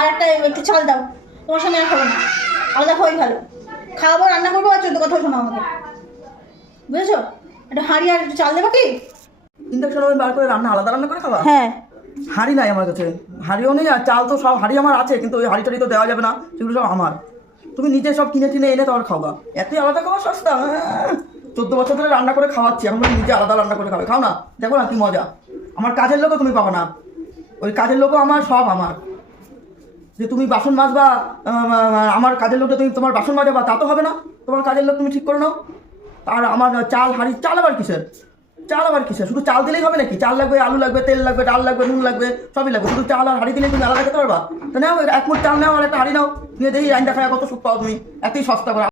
আর একটা একটু চাল দাও, তোমার সামনে আর খাবো না, আলাদা খাওয়াই ভালো। খাওয়াবো, রান্না করবো, আর 14 কথা শোনো আমাকে, বুঝেছো? একটা হাঁড়ি আর একটু চাল দেবো কি? ইন্ডাকশন ওভেন বার করে আলাদা রান্না করে খাবা? হ্যাঁ। হাঁড়ি নাই আমার কাছে, হাঁড়িও নেই, আর চাল তো সব হাঁড়ি আমার আছে, কিন্তু ওই হাঁড়ি টাড়ি তো দেওয়া যাবে না, সেগুলো সব আমার। তুমি নিজে সব কিনে টিনে এনে তোমার খাওয়া, এতই আলাদা খাওয়া সস্তা? 14 বছর ধরে রান্না করে খাওয়াচ্ছি, এখন তুমি নিজে আলাদা রান্না করে খাবে? খাও না, দেখো না কি মজা। আমার কাজের লোকও তুমি পাবো না, ওই কাজের লোকও আমার, সব আমার। যে তুমি বাসন মাজবা, আমার কাজের লোকটা তুমি তোমার বাসন মাজাবা, তা তো হবে না। তোমার কাজের লোক তুমি ঠিক করে নাও। আর আমার চাল হাঁড়ি, চাল আবার কিসের? চাল আবার কিসের? শুধু চাল দিলেই হবে নাকি? চাল লাগবে, আলু লাগবে, তেল লাগবে, ডাল লাগবে, নুন লাগবে, সবই লাগবে। শুধু চাল আর হাঁড়ি দিলেই তুমি আলাদা খেতে পারবা? তো নাও, 1 মুঠ চাল নাও আর একটা হাঁড়ি নাও, নিয়ে দেখি রান্না খাওয়া কত সুখ পাও তুমি, এতই সস্তা করে।